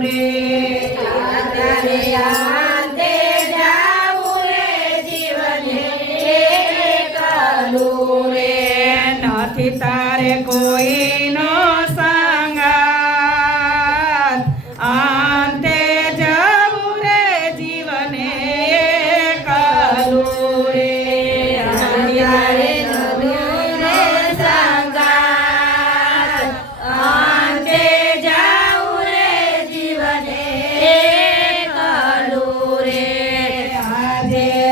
રે આજે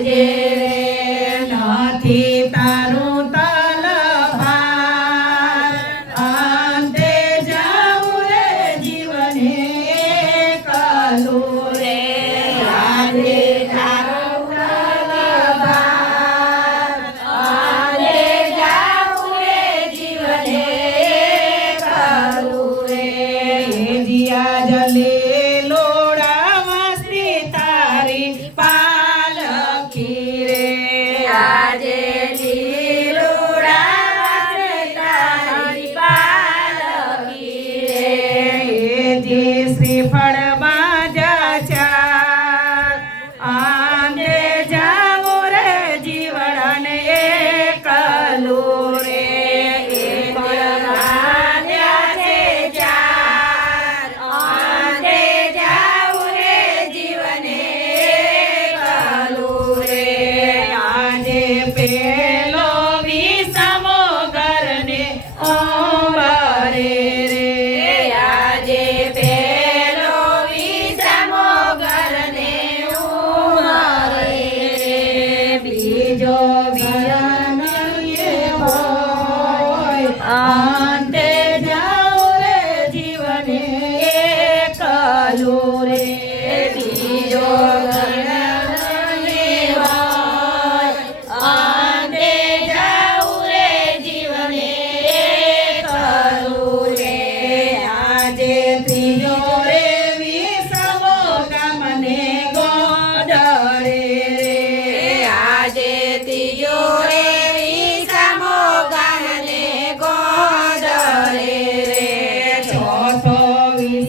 again.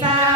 สา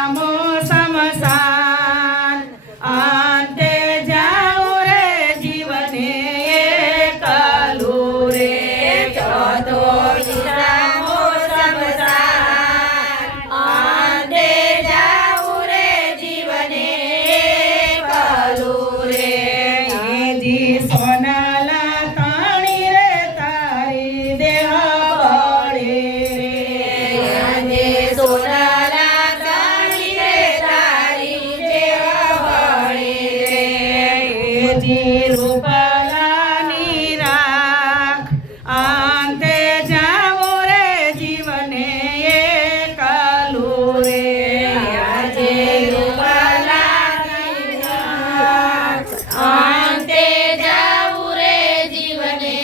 ને રૂપલાની રાખ અંતે જાવો રે જીવને એકલું રે આજે રૂપલાની રાખ અંતે જાવું રે જીવને